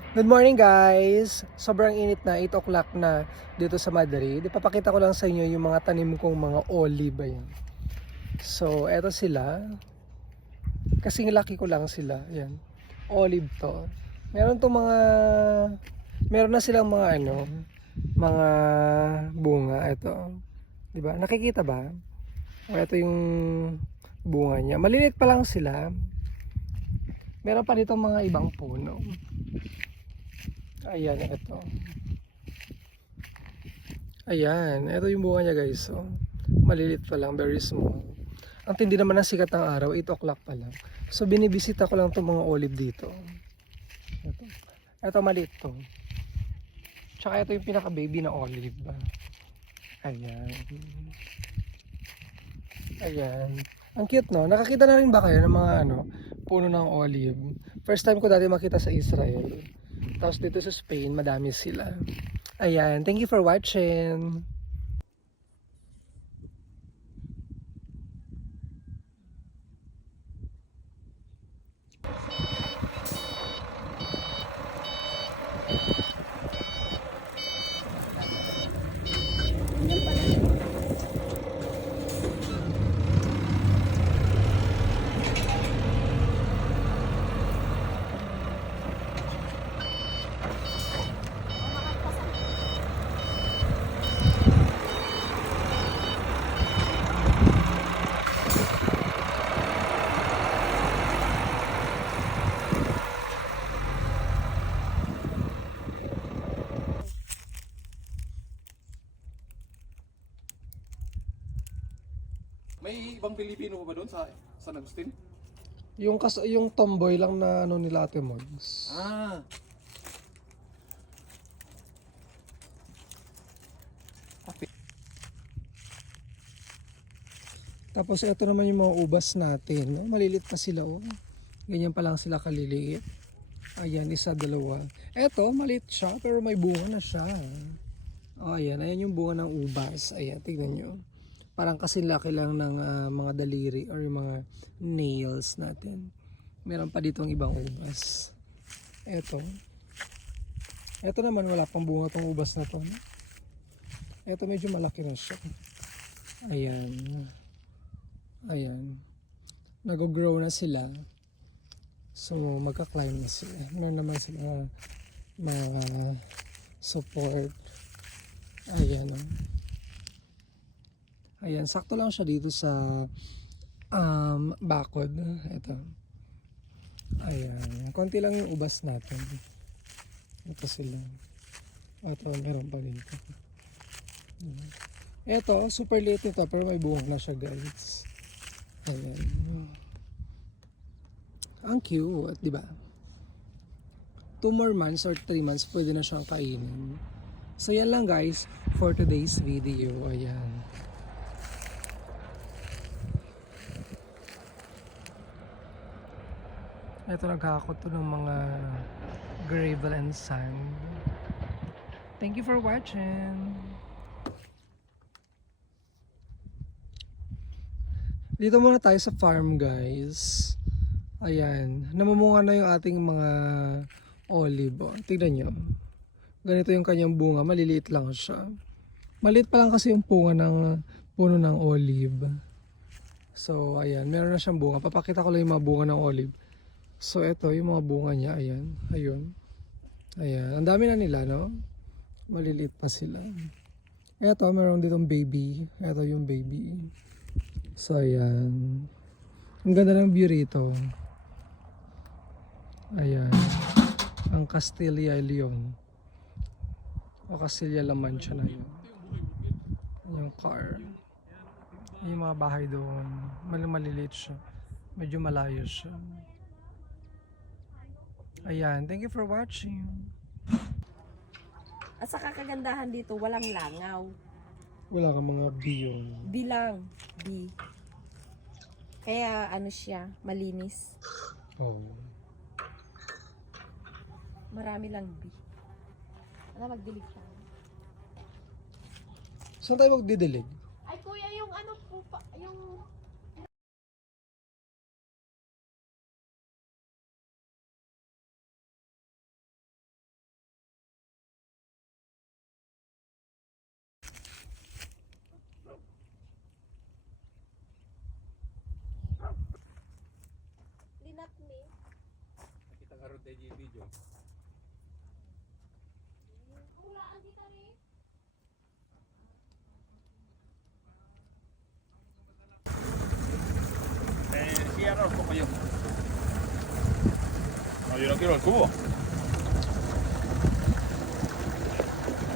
Good morning guys! Sobrang init na, 8 o'clock na dito sa Madrid. Ipapakita ko lang sa inyo yung mga tanim kong mga olive. Ayan. So, eto sila. Kasing laki ko lang sila. Ayan. Olive to. Meron to mga... Meron na silang mga mga bunga. Ito. Diba? Nakikita ba? O, ito yung bunga niya. Maliliit pa lang sila. Meron pa dito mga ibang puno. Ayan, ito. Ayan, ito yung bunga niya guys. So, malilit pa lang, very small. Ang tindi naman ng sikat ng araw, 8 o'clock pa lang. So, binibisita ko lang itong mga olive dito. Ito maliit to. Tsaka ito yung pinaka-baby na olive. Ayan. Ayan. Ang cute no? Nakakita na rin ba kayo ng mga puno ng olive? First time ko dati makita sa Israel. Tapos dito sa Spain, madami sila. Ayan, thank you for watching. May ibang Pilipino ba doon sa San Agustin? Yung tomboy lang na nila Ate Mogs. Ah, Tapos ito naman yung mga ubas natin. Ay, malilit pa sila oh. Ganyan pa lang sila kaliliit. Ayan, isa, dalawa. Eto, maliit siya pero may bunga na siya. Oh, ayan yung bunga ng ubas. Ayan, tignan nyo. Parang kasi laki lang ng mga daliri or yung mga nails natin. Meron pa ditong ibang ubas. Eto. Eto naman wala pang bunga tong ubas na to. No? Eto medyo malaki na siya. Ayan. Ayan. Nag-grow na sila. So magka-climb na sila. Meron naman sila mga support. Ayan. Ayan, sakto lang siya dito sa bakod. Ito. Ayan. Konti lang yung ubas natin. Ito sila. Ito, meron pa dito. Ito, super liit ito pero may buhok na siya guys. Ayan. Ang cute, di ba? 2 more months or 3 months pwede na siyang kainin. So yan lang guys for today's video. Ayan. Ito nagkakot to ng mga gravel and sand. Thank you for watching. Dito muna tayo sa farm guys. Ayan, namumunga na yung ating mga olive. Oh, tignan nyo. Ganito yung kanyang bunga, maliliit lang siya. Maliit pa lang kasi yung bunga ng puno ng olive. So, ayan, meron na siyang bunga. Papakita ko lang yung mga bunga ng olive. So, ito yung mga bunga niya. Ayan, ayun. Ayan, ang dami na nila, no? Maliliit pa sila. Ito, meron ditong baby. Ito yung baby. So, ayan. Ang ganda ng view rito. Ayan. Ang Castilla y Leon. O Castilla La Mancha na yun. Yung car. Yung mga bahay doon. Maliliit siya. Medyo malayo siya. Ayan. Thank you for watching. At saka kagandahan dito, walang langaw. Wala kang mga biyon. B lang. B. Kaya ano siya, malinis. Oh. Marami lang B. Ano, magdilig tayo. Saan tayo magdidilig? Ay kuya, yung ano po pa, yung Sí, ahora lo cojo yo. No, yo no quiero el cubo.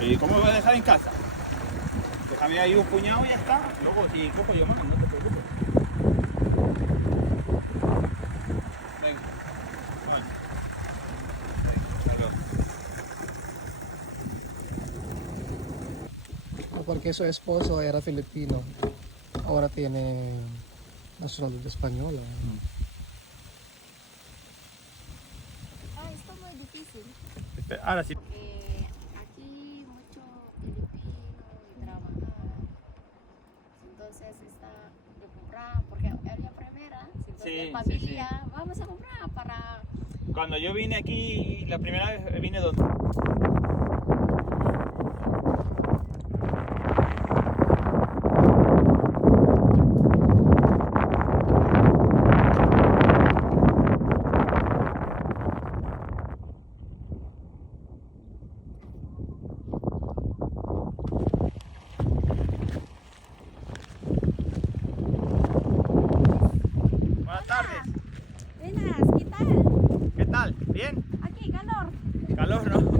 ¿Y cómo me voy a dejar en casa? Déjame ahí un puñado y ya está. Luego si cojo yo más, no te preocupes. Venga. Bueno. Venga, Porque su esposo era filipino. Ahora tiene nacionalidad española. Ah, esto es muy difícil. ahora sí. Porque aquí mucho filipino y trabajar. Entonces está de comprar, porque es la primera. Entonces Sí, familia, vamos a comprar para... Cuando yo vine aquí, la primera vez vine donde. Buenas tardes. Buenas, ¿qué tal? ¿Qué tal? ¿Bien? Aquí, calor. Calor, ¿no?